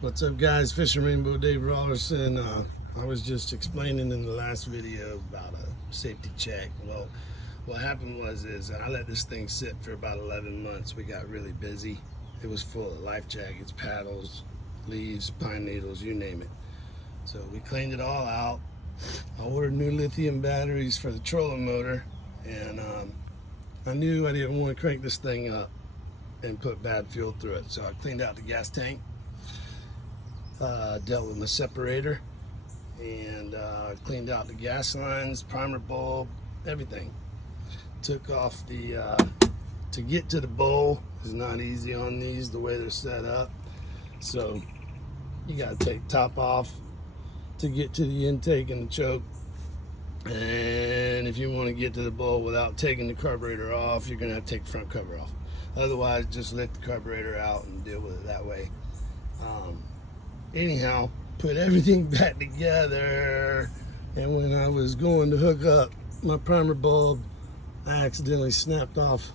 What's up, guys? Fishing Rainbow Dave Rollerson. I was just explaining in the last video about a safety check. Well, what happened was I let this thing sit for about 11 months. We got really busy. It was full of life jackets, paddles, leaves, pine needles, you name it. So we cleaned it all out. I ordered new lithium batteries for the trolling motor, and I knew I didn't want to crank this thing up and put bad fuel through it. So I cleaned out the gas tank. Dealt with my separator and cleaned out the gas lines, primer bulb, everything. Took off the to get to the bowl is not easy on these the way they're set up, so you got to take top off to get to the intake and the choke. And if you want to get to the bowl without taking the carburetor off, you're gonna have to take the front cover off. Otherwise, just lift the carburetor out and deal with it that way. Anyhow, put everything back together, and when I was going to hook up my primer bulb, I accidentally snapped off.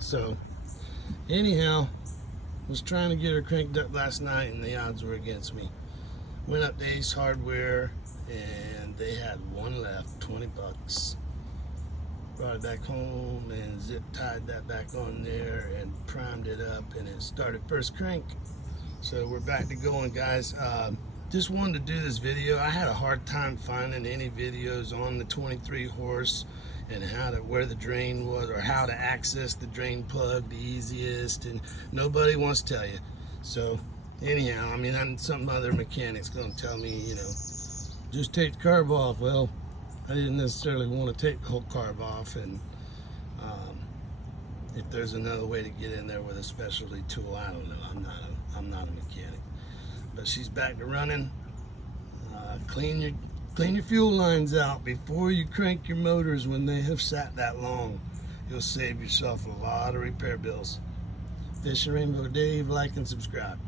So anyhow, was trying to get her cranked up last night, and the odds were against me. Went up to Ace Hardware, and they had one left, 20 bucks. Brought it back home and zip tied that back on there and primed it up, and it started first crank. So we're back to going, guys. Just wanted to do this video. I had a hard time finding any videos on the 23 horse and where the drain was, or how to access the drain plug the easiest, and nobody wants to tell you. So anyhow, I mean, some other mechanic's gonna tell me, you know, just take the carb off. Well, I didn't necessarily want to take the whole carb off, and if there's another way to get in there with a specialty tool, I don't know. I'm not a mechanic. But she's back to running. Clean your fuel lines out before you crank your motors when they have sat that long. You'll save yourself a lot of repair bills. Fishing Rainbow Dave, like and subscribe.